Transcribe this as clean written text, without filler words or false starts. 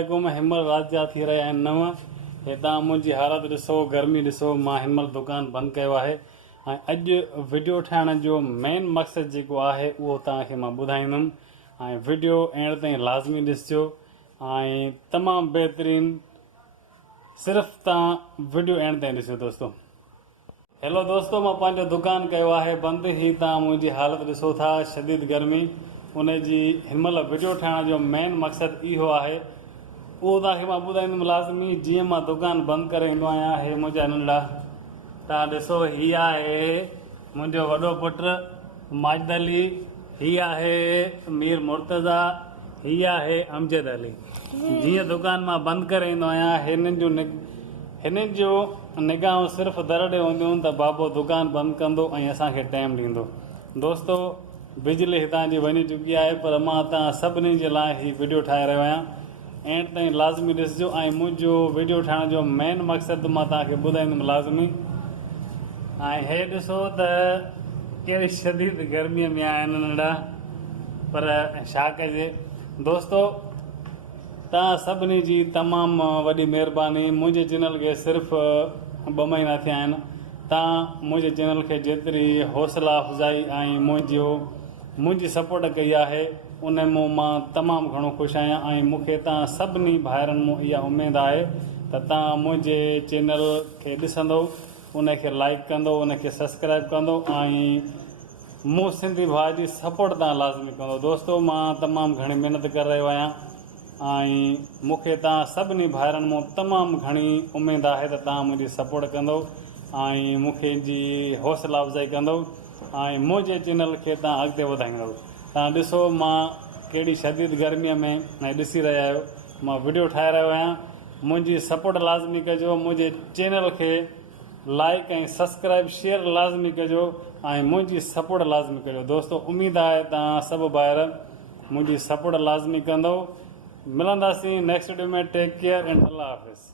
अस्सलामुअलैकुम। हिनमहिल राति जा थी रहिया आहिनि 9। हितां मुंहिंजी हालत ॾिसो, गर्मी ॾिसो। मां हिनमहिल दुकान बंदि कयो आहे ऐं अॼु वीडियो ठाहिण जो मेन मक़सदु जेको आहे उहो तव्हांखे मां ॿुधाईंदुमि ऐं वीडियो एंड ताईं लाज़मी ॾिसिजो ऐं तमामु बहितरीनु। सिर्फ़ु तव्हां वीडियो एंड ताईं ॾिसिजो दोस्तो। हेलो दोस्तो, मां पंहिंजो दुकान कयो आहे बंदि। ही तव्हां मुंहिंजी हालत ॾिसो था, शदीद गर्मी। उन जी हिनमहिल वीडियो ठाहिण जो मेन मक़सदु इहो आहे, उहो तव्हांखे मां ॿुधाईंदुमि लाज़मी। जीअं मां दुकानु बंदि करे ईंदो आहियां, हे मुंहिंजा नंढा तव्हां ॾिसो, हीअ आहे मुंहिंजो वॾो पुटु माजिद अली, हीअ आहे मीर मुर्तज़ा, हीअ आहे अमजद अली। जीअं दुकानु मां बंदि करे ईंदो आहियां, हिननि जो निगाहूं सिर्फ़ु दर ॾे हूंदियूं त बाबो दुकानु बंदि कंदो ऐं असांखे टाइम ॾींदो। दोस्तो, बिजली हितां जी वञी चुकी आहे, पर मां तव्हां सभिनी जे लाइ हीअ वीडियो ठाहे रहियो आहियां। एंड ताईं लाज़मी ॾिसिजो ऐं मुंहिंजो वीडियो ठाहिण जो मेन मक़सदु मां तव्हांखे ॿुधाईंदुमि लाज़मी। ऐं हे ॾिसो त कहिड़ी शदीद गर्मीअ में आहिनि नंढा, पर छा कजे दोस्तो। तव्हां सभिनी जी तमामु वॾी महिरबानी। मुंहिंजे चैनल खे सिर्फ़ु 2 महीना थिया आहिनि। तव्हां मुंहिंजे चैनल खे जेतिरी हौसला अफ़ज़ाई ऐं मुंहिंजी सपोर्ट कई आहे, उन मां मां तमामु घणो ख़ुशि आहियां ऐं मूंखे तव्हां सभिनी भाइरनि मां इहा उमेदु आहे त तव्हां मुंहिंजे चैनल खे ॾिसंदो, उनखे लाइक कंदो, उनखे सब्सक्राइब कंदो ऐं मूं सिंधी भाउ जी सपोर्ट तव्हां लाज़मी कंदो। दोस्तो, मां तमामु घणी महिनत करे रहियो आहियां ऐं मूंखे तव्हां सभिनी भाइरनि मां तमामु घणी उमेदु आहे त तव्हां मुंहिंजी सपोर्ट कंदो ऐं मूंखे जी हौसला अफ़ज़ाई कंदो ऐं मुंहिंजे चैनल खे तव्हां अॻिते वधाईंदो। तव्हां ॾिसो, मां कहिड़ी शदीद गर्मीअ में ऐं ॾिसी रहिया आहियो, मां वीडियो ठाहे रहियो आहियां। मुंहिंजी सपोर्ट लाज़मी कजो, मुंहिंजे चैनल खे लाइक ऐं सब्सक्राइब शेयर लाज़मी कजो ऐं मुंहिंजी सपोर्ट लाज़मी कजो। दोस्तो, उमेदु आहे तव्हां सभु भाइर मुंहिंजी सपोर्ट लाज़मी कंदो। मिलंदासीं नेक्स्ट वीडियो में। टेक केयर एंड अल्लाह हाफ़िज़।